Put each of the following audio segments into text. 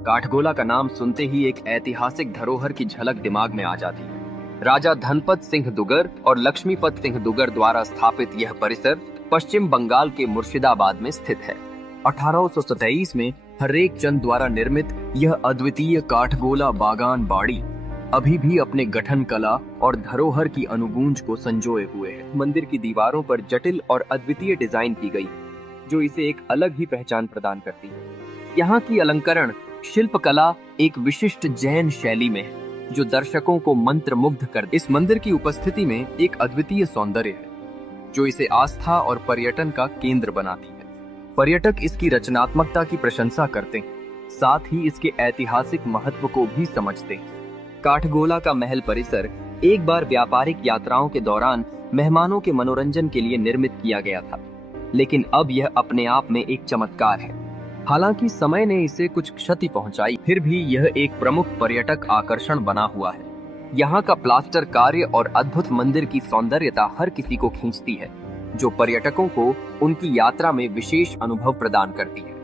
काठगोला का नाम सुनते ही एक ऐतिहासिक धरोहर की झलक दिमाग में आ जाती है। राजा धनपत सिंह दुगर और लक्ष्मीपत सिंह दुगर द्वारा स्थापित यह परिसर पश्चिम बंगाल के मुर्शिदाबाद में स्थित है। 1827 में हरेक चंद द्वारा निर्मित यह अद्वितीय काठगोला बागान बाड़ी अभी भी अपने गठन कला और धरोहर की अनुगूंज को संजोए हुए है। मंदिर की दीवारों पर जटिल और अद्वितीय डिजाइन की गई, जो इसे एक अलग ही पहचान प्रदान करती है। यहाँ की अलंकरण शिल्पकला एक विशिष्ट जैन शैली में है, जो दर्शकों को मंत्रमुग्ध कर। इस मंदिर की उपस्थिति में एक अद्वितीय सौंदर्य है, जो इसे आस्था और पर्यटन का केंद्र बनाती है। पर्यटक इसकी रचनात्मकता की प्रशंसा करते हैं, साथ ही इसके ऐतिहासिक महत्व को भी समझते हैं। काठगोला का महल परिसर एक बार व्यापारिक यात्राओं के दौरान मेहमानों के मनोरंजन के लिए निर्मित किया गया था, लेकिन अब यह अपने आप में एक चमत्कार है। हालांकि समय ने इसे कुछ क्षति पहुंचाई, फिर भी यह एक प्रमुख पर्यटक आकर्षण बना हुआ है। यहाँ का प्लास्टर कार्य और अद्भुत मंदिर की सौंदर्यता हर किसी को खींचती है, जो पर्यटकों को उनकी यात्रा में विशेष अनुभव प्रदान करती है।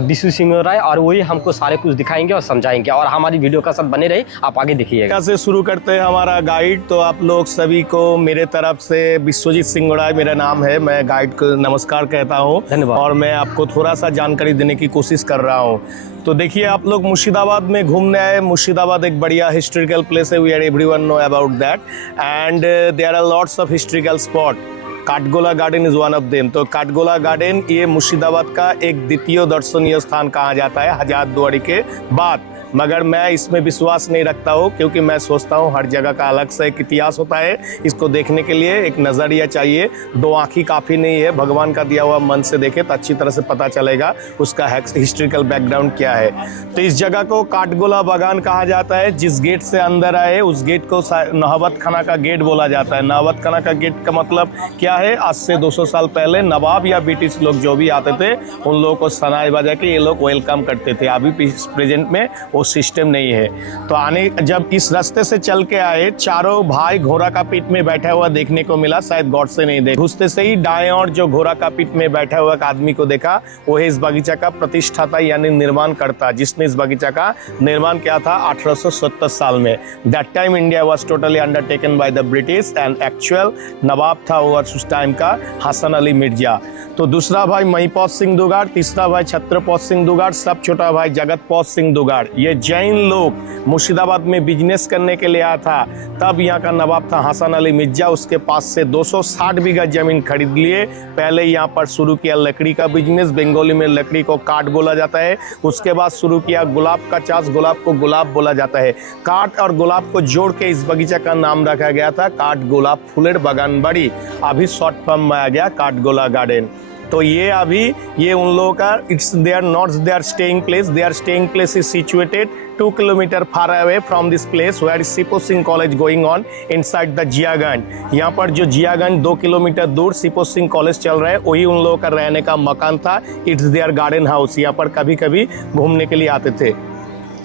विशु सिंह राय, और वही हमको सारे कुछ दिखाएंगे और समझाएंगे, और हमारी वीडियो का साथ बने रहे, आप आगे देखिएगा। यहाँ से शुरू करते हैं हमारा गाइड। तो आप लोग सभी को मेरे तरफ से विश्वजीत सिंह राय मेरा नाम है, मैं गाइड को नमस्कार कहता हूँ। धन्यवाद। और मैं आपको थोड़ा सा जानकारी देने की कोशिश कर रहा हूँ। तो देखिए, आप लोग मुर्शिदाबाद में घूमने आए। मुर्शिदाबाद एक बढ़िया हिस्टोरिकल प्लेस है, we are everyone know about that, and there are lots of historical spot. Kathgola garden is one of them. तो काठगोला गार्डन ये मुर्शिदाबाद का एक द्वितीय दर्शनीय स्थान कहा जाता है हजारदुआरी के बाद। मगर मैं इसमें विश्वास नहीं रखता हूँ, क्योंकि मैं सोचता हूँ हर जगह का अलग से एक इतिहास होता है। इसको देखने के लिए एक नज़रिया चाहिए, दो आँखी काफ़ी नहीं है। भगवान का दिया हुआ मन से देखे तो अच्छी तरह से पता चलेगा उसका हिस्ट्रिकल बैकग्राउंड क्या है। तो इस जगह को काठगोला बागान कहा जाता है। जिस गेट से अंदर आए उस गेट को नहावत खाना का गेट बोला जाता है। नहावत खाना का गेट का मतलब क्या है? आज से 200 साल पहले नवाब या ब्रिटिश लोग जो भी आते थे, उन लोगों को सनाई बजा के ये लोग वेलकम करते थे। अभी प्रेजेंट में सिस्टम नहीं है। तो जब इस रास्ते से चल के आए, चारों भाई घोड़ा का पीठ में बैठा हुआ देखने को मिला, शायद गौर से नहीं देख। घुसते से ही दाएं और जो घोड़ा का पीठ में बैठा हुआ एक आदमी को देखा, वो है इस बगीचा का प्रतिष्ठाता यानी निर्माण करता, जिसने इस बगीचा का निर्माण किया था 1870 साल में। That time India was totally undertaken by the British, and actual नवाब था उस टाइम का हसन अली मिर्जा। तो दूसरा भाई महिपत सिंह दुगाड़, तीसरा भाई छत्रपत सिंह दुगाड़, सब छोटा भाई जगतपत सिंह दुगाड़। ये जैन लोग मुर्शिदाबाद में बिजनेस करने के लिए आया था। तब यहाँ का नवाब था हसन अली मिर्जा, उसके पास से 260 बीघा जमीन खरीद लिए। पहले यहाँ पर शुरू किया लकड़ी का बिजनेस, बंगाली में लकड़ी को काठ बोला जाता है। उसके बाद शुरू किया गुलाब का चाष, गुलाब को गुलाब बोला जाता है। काठ और गुलाब को जोड़ के इस बगीचा का नाम रखा गया था काठ गोलाब फुलेर बागान बाड़ी। अभी शॉर्ट फॉर्म में आ गया काठगोला गार्डन। तो ये उन लोगों का it's their not their staying place. Their staying place is situated 2 kilometre far away from this place where Sipo Singh college going on inside the Jiaganj. यहाँ पर जो जियागंज 2 किलोमीटर दूर सिपो सिंह कॉलेज चल रहा है, वही उन लोगों का रहने का मकान था। It's their garden house. यहाँ पर कभी कभी घूमने के लिए आते थे।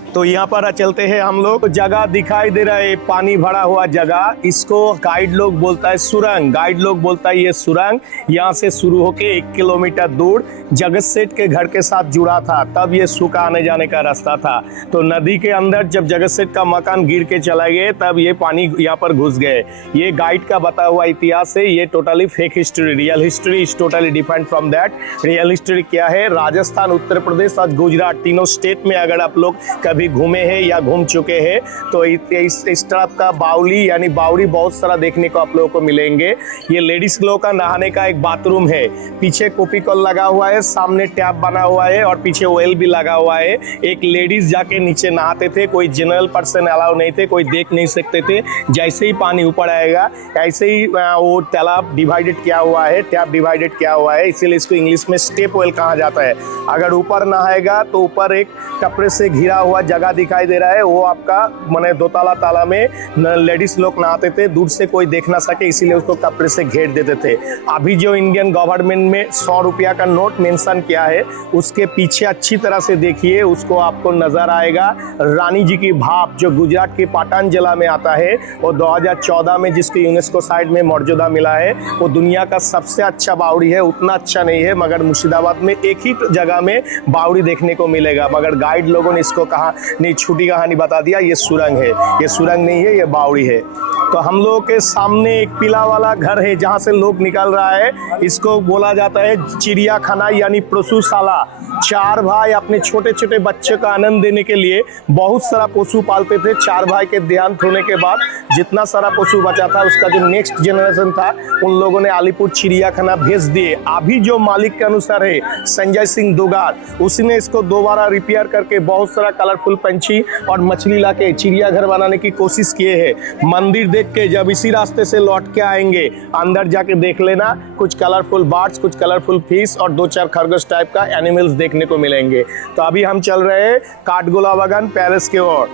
तो यहाँ पर चलते हैं हम लोग। जगह दिखाई दे रहा है, पानी भरा हुआ जगह, इसको गाइड लोग बोलता है सुरंग। गाइड लोग बोलता है ये सुरंग यहाँ से शुरू होके 1 किलोमीटर दूर जगत सेठ के घर के साथ जुड़ा था। तब ये सूखा आने जाने का रास्ता था। तो नदी के अंदर जब जगत सेठ का मकान गिर के चला गए, तब ये पानी यहाँ पर घुस गए। ये गाइड का बताया हुआ इतिहास है, ये totally fake history. Real history is totally different from that. Real history क्या है? राजस्थान, उत्तर प्रदेश और गुजरात, तीनों स्टेट में अगर आप लोग कभी घूमे हैं या घूम चुके हैं तो इस तरफ का बावली यानी बावड़ी बहुत सारा देखने को आप लोगों को मिलेंगे। ये लेडीज लोगों का नहाने का एक बाथरूम है। पीछे कॉपी कॉल लगा हुआ है, सामने टैप बना हुआ है और पीछे वेल भी लगा हुआ है। एक लेडीज जाके नीचे नहाते थे, कोई जनरल पर्सन अलाउ नहीं थे, कोई देख नहीं सकते थे। जैसे ही पानी ऊपर आएगा ऐसे ही वो तालाब डिवाइडेड किया हुआ है, टैप डिवाइडेड किया हुआ है, इसीलिए इसको इंग्लिश में स्टेप वेल कहा जाता है। अगर ऊपर नहाएगा तो ऊपर एक कपड़े से घिरा हुआ जगह दिखाई दे रहा है, वो आपका माने 2 ताला में लेडीज लोग नहाते थे, दूर से कोई देख ना सके, इसीलिए उसको कपड़े से घेर देते थे। अभी जो इंडियन गवर्नमेंट में 100 रुपया का नोट मेंशन किया है, उसके पीछे अच्छी तरह से देखिए, उसको आपको नजर आएगा दिखाएगा रानी जी की भाप, जो गुजरात के पाटन जिला में आता है। वो 2014 में जिसको यूनेस्को साइट में मर्यादा मिला है, वो दुनिया का सबसे अच्छा बावड़ी है। उतना अच्छा नहीं है, मगर मुर्शिदाबाद में एक ही जगह में बावड़ी देखने को मिलेगा। मगर गाइड लोगों ने इसको कहा नहीं, छोटी कहानी बता दिया, ये सुरंग है। ये सुरंग नहीं है, ये बावड़ी है। तो हम लोगों के सामने एक पीला वाला घर है जहाँ से लोग निकल रहा है। इसको बोला जाता है चिड़ियाखाना यानी पशुशाला। 4 भाई अपने छोटे छोटे बच्चे का आनंद देने के लिए बहुत सारा पशु पालते थे। 4 भाई के देहांत होने के बाद जितना सारा पशु बचा था, उसका जो नेक्स्ट जनरेशन था, उन लोगों ने अलीपुर चिड़ियाखाना भेज दिए। अभी जो मालिक के अनुसार है संजय सिंह दुगार, उसने इसको दोबारा रिपेयर करके बहुत सारा कलरफुल पंछी और मछली ला के चिड़ियाघर बनाने की कोशिश किए हैं। मंदिर देख के जब इसी रास्ते से लौट के आएंगे, अंदर जाके देख लेना, कुछ कलरफुल बर्ड्स, कुछ कलरफुल फिश और 2-4 खरगोश टाइप का एनिमल्स देखने को मिलेंगे। तो अभी हम चल रहे हैं काठगोला बागान पैलेस की ओर।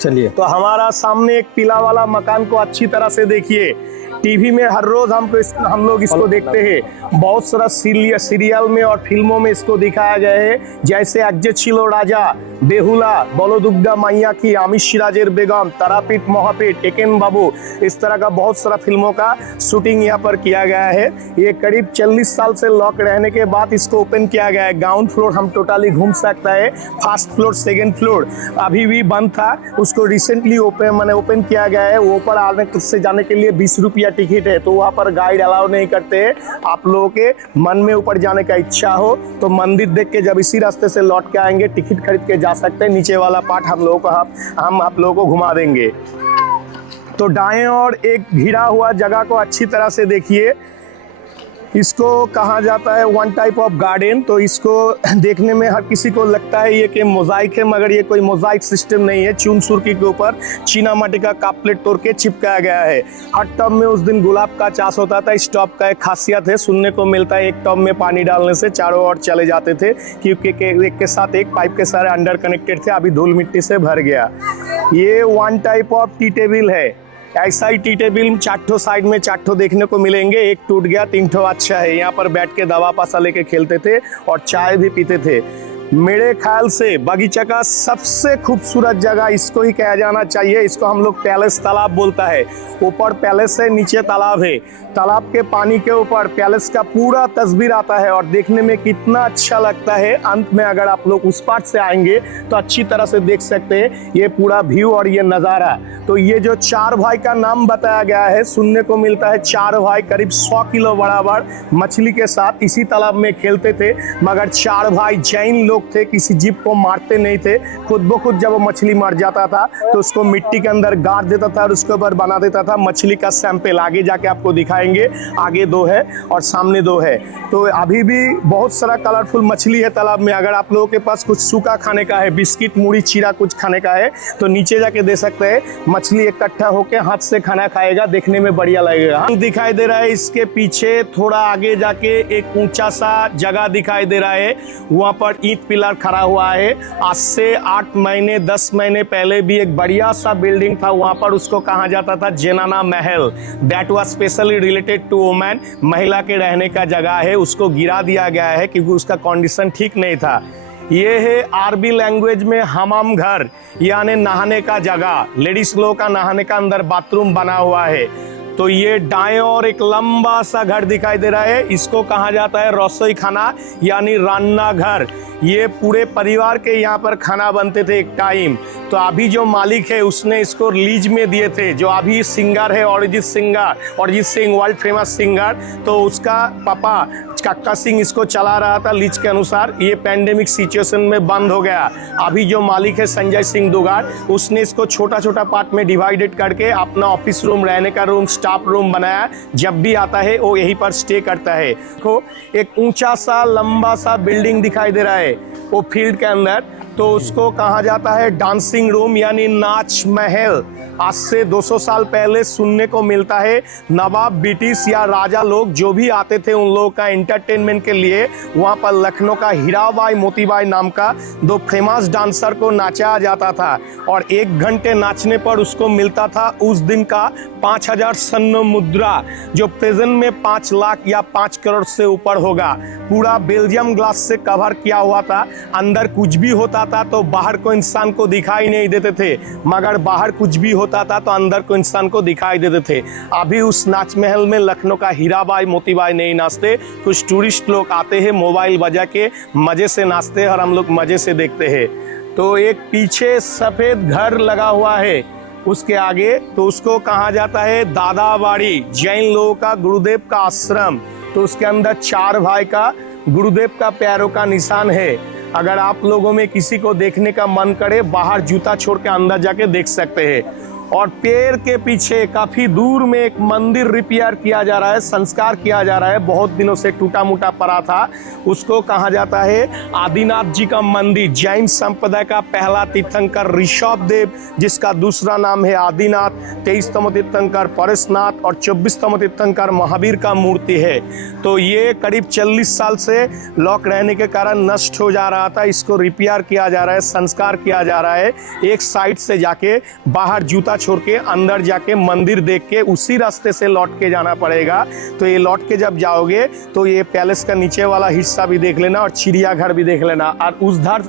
चलिए। तो हमारा सामने एक पीला वाला मकान को अच्छी तरह से देखिए। टीवी में हर रोज हम लोग इसको देखते हैं। बहुत सारा सीरियल में और फिल्मों में इसको दिखाया गया है। जैसे अज्जे छिलो राजा, बेहुला, बलोदुग्गा मैया की, आमिर सिराजेर बेगम, तारापीठ महापीठ, एकेन बाबू, इस तरह का बहुत सारा फिल्मों का शूटिंग यहाँ पर किया गया है। ये करीब 40 साल से लॉक रहने के बाद इसको ओपन किया गया है। ग्राउंड फ्लोर हम टोटली घूम सकता है। फर्स्ट फ्लोर, सेकेंड फ्लोर अभी भी बंद था, उसको रिसेंटली ओपन किया गया है। वो ऊपर आने से जाने के लिए 20 रुपया टिकट है, तो वहाँ पर गाइड अलाउ नहीं करते हैं। आप लोगों के मन में ऊपर जाने का इच्छा हो तो मंदिर देख के जब इसी रास्ते से लौट के आएंगे, टिकट खरीद के जा सकते हैं। नीचे वाला पार्ट हम आप लोगों को घुमा देंगे। तो दाएं और एक घिरा हुआ जगह को अच्छी तरह से देखिए। इसको कहा जाता है वन टाइप ऑफ गार्डन। तो इसको देखने में हर किसी को लगता है ये कि मोजाइक है, मगर ये कोई मोजाइक सिस्टम नहीं है। चून सुर्खी के ऊपर चीना माटी का कप प्लेट तोड़ के चिपकाया गया है। हर टब में उस दिन गुलाब का चाष होता था। इस टब का एक खासियत है, सुनने को मिलता है एक टब में पानी डालने से चारों ओर चले जाते थे, क्योंकि एक के साथ एक पाइप के सारे अंडर कनेक्टेड थे। अभी धूल मिट्टी से भर गया। ये one type of tea table है। ऐसा ही टी टेबल 4 साइड में 4 देखने को मिलेंगे। एक टूट गया, 3 अच्छा है। यहाँ पर बैठ के दवा पासा लेके खेलते थे और चाय भी पीते थे। मेरे ख्याल से बगीचा का सबसे खूबसूरत जगह इसको ही कहा जाना चाहिए। इसको हम लोग पैलेस तालाब बोलता है। ऊपर पैलेस है, नीचे तालाब है। तालाब के पानी के ऊपर पैलेस का पूरा तस्वीर आता है और देखने में कितना अच्छा लगता है। अंत में अगर आप लोग उस पार्ट से आएंगे तो अच्छी तरह से देख सकते हैं ये पूरा व्यू और ये नज़ारा। तो ये जो 4 भाई का नाम बताया गया है, सुनने को मिलता है 4 भाई करीब 100 किलो बराबर मछली के साथ इसी तालाब में खेलते थे। मगर 4 भाई जैन लोग थे, किसी जीव को मारते नहीं थे। खुद ब खुद जब वो मछली मर जाता था तो उसको मिट्टी के अंदर गाड़ देता था और उसके ऊपर बना देता था मछली का सैंपल। आगे जाके आपको दिखाएंगे, आगे 2 है और सामने 2 है। तो अभी भी बहुत सारा कलरफुल मछली है तालाब में। अगर आप लोगों के पास कुछ सूखा खाने का है, बिस्किट मुड़ी चीरा कुछ खाने का है, तो नीचे जाके दे सकते हैं। मछली इकट्ठा होके हाथ से खाना खाएगा, देखने में बढ़िया लगेगा। दिखाई दे रहा है इसके पीछे थोड़ा आगे जाके एक ऊंचा सा जगह दिखाई दे रहा है। वहाँ पर ईंट पिलर खड़ा हुआ है। आज से 8 महीने 10 महीने पहले भी एक बढ़िया सा बिल्डिंग था वहाँ पर, उसको कहा जाता था जेनाना महल। That was specially related to women, महिला के रहने का जगह है। उसको गिरा दिया गया है क्योंकि उसका कंडीशन ठीक नहीं था। ये है अरबी लैंग्वेज में हमाम घर, यानी नहाने का जगह। लेडीज लोग का नहाने का अंदर बाथरूम बना हुआ है। तो ये दाएं और एक लंबा सा घर दिखाई दे रहा है। इसको कहा जाता है रसोई खाना यानी रान्ना घर। ये पूरे परिवार के यहाँ पर खाना बनते थे एक टाइम। तो अभी जो मालिक है उसने इसको लीज में दिए थे। जो अभी सिंगर है Arijit Singh world famous singer, तो उसका पापा कक्का सिंह इसको चला रहा था लीज के अनुसार। ये पैंडेमिक सिचुएशन में बंद हो गया। अभी जो मालिक है संजय सिंह दुगार, उसने इसको छोटा छोटा पार्ट में डिवाइडेड करके अपना ऑफिस रूम, रहने का रूम, स्टाफ रूम बनाया। जब भी आता है वो यहीं पर स्टे करता है। देखो एक ऊंचा सा लंबा सा बिल्डिंग दिखाई दे रहा है वो फील्ड के अंदर, तो उसको कहा जाता है डांसिंग रूम यानी नाच महल। आज से 200 साल पहले सुनने को मिलता है। नवाब, ब्रिटिश या राजा लोग जो भी आते थे उन लोगों का एंटरटेनमेंट के लिए वहाँ पर लखनऊ का हीराबाई मोतीबाई नाम का 2 फेमस डांसर को नाचा जाता था और 1 घंटे नाचने पर उसको मिलता था उस दिन का 5000 स्वर्ण मुद्रा, जो प्रेजेंट में 5 लाख या 5 करोड़ से ऊपर होगा। पूरा बेल्जियम ग्लास से कवर किया हुआ था। अंदर कुछ भी होता था तो बाहर को इंसान को दिखाई नहीं देते थे, मगर बाहर कुछ भी होता था तो अंदर को इंसान को दिखाई देते थे। अभी उस नाच महल में लखनऊ का हीराबाई मोतीबाई नहीं नाचते, कुछ टूरिस्ट लोग आते हैं मोबाइल बजा के मजे से नाचते हैं और हम लोग मजे से देखते हैं। तो एक पीछे सफेद घर लगा हुआ है उसके आगे, तो उसको कहा जाता है दादाबाड़ी, जैन लोगों का गुरुदेव का आश्रम। तो उसके अंदर 4 भाई का गुरुदेव का पैरों का निशान है। अगर आप लोगों में किसी को देखने का मन करे बाहर जूता छोड़ के अंदर जाके देख सकते हैं। और पेड़ के पीछे काफी दूर में एक मंदिर रिपेयर किया जा रहा है, संस्कार किया जा रहा है, बहुत दिनों से टूटा मुटा पड़ा था। उसको कहा जाता है आदिनाथ जी का मंदिर। जैन संप्रदाय का पहला तीर्थंकर ऋषभ देव, जिसका दूसरा नाम है आदिनाथ, 23तम तीर्थंकर परेशनाथ और 24तम तीर्थंकर महावीर का मूर्ति है। तो ये करीब 40 साल से लॉक रहने के कारण नष्ट हो जा रहा था। इसको रिपेयर किया जा रहा है, संस्कार किया जा रहा है। एक साइड से जाके बाहर जूता छोड़ के अंदर जाके मंदिर देख के उसी रास्ते से लौट के जाना पड़ेगा। तो ये लौट के जब जाओगे तो ये पैलेस का नीचे वाला हिस्सा भी देख लेना और चिड़ियाघर भी देख लेना। और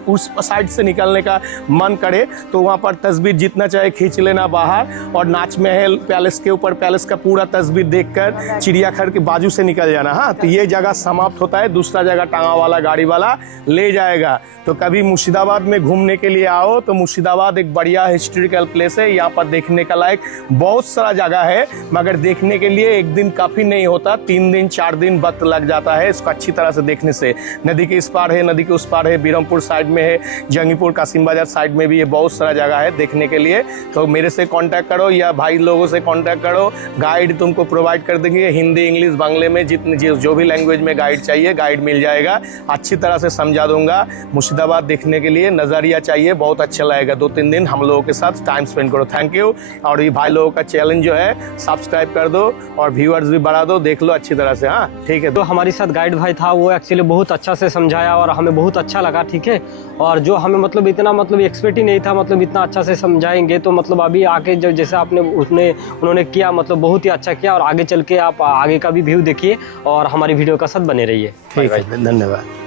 उस साइड से निकलने का मन करे तो वहाँ पर तस्वीर जितना चाहे खींच लेना बाहर, और नाच महल पैलेस के ऊपर पैलेस का पूरा तस्वीर देखकर चिड़ियाघर के बाजू से निकल जाना। हाँ, तो ये जगह समाप्त होता है, दूसरा जगह टांगा वाला गाड़ी वाला ले जाएगा। तो कभी मुर्शिदाबाद में घूमने के लिए आओ तो मुर्शिदाबाद एक बढ़िया हिस्टोरिकल प्लेस है। यहाँ पर देखने का लायक बहुत सारा जगह है, मगर देखने के लिए एक दिन काफ़ी नहीं होता, 3 दिन 4 दिन वक्त लग जाता है इसको अच्छी तरह से देखने से। नदी के इस पार है, नदी के उस पार है, बीरमपुर साइड में है, जंगीपुर कासिम बाजार साइड में भी ये बहुत सारा जगह है देखने के लिए। तो मेरे से कांटेक्ट करो या भाई लोगों से कांटेक्ट करो, गाइड तुमको प्रोवाइड कर देंगे। हिंदी, इंग्लिश, बांग्ले में जितने जो भी लैंग्वेज में गाइड चाहिए गाइड मिल जाएगा। अच्छी तरह से समझा दूंगा। मुर्शिदाबाद देखने के लिए नज़रिया चाहिए, बहुत अच्छा लगेगा। 2-3 दिन हम लोगों के साथ टाइम स्पेंड करो। Thank you. और ये भाई लोगों का चैलेंज जो है सब्सक्राइब कर दो और व्यूअर्स भी बढ़ा दो, देख लो अच्छी तरह से। हाँ ठीक है। तो हमारे साथ गाइड भाई था, वो एक्चुअली बहुत अच्छा से समझाया और हमें बहुत अच्छा लगा। ठीक है, और जो हमें मतलब इतना मतलब एक्सपेक्ट ही नहीं था, मतलब इतना अच्छा से समझाएंगे। तो मतलब अभी आके जो जैसे आपने उन्होंने किया, मतलब बहुत ही अच्छा किया। और आगे चल के आप आगे का भी व्यू देखिए और हमारी वीडियो का साथ बने रहिए। ठीक है, धन्यवाद।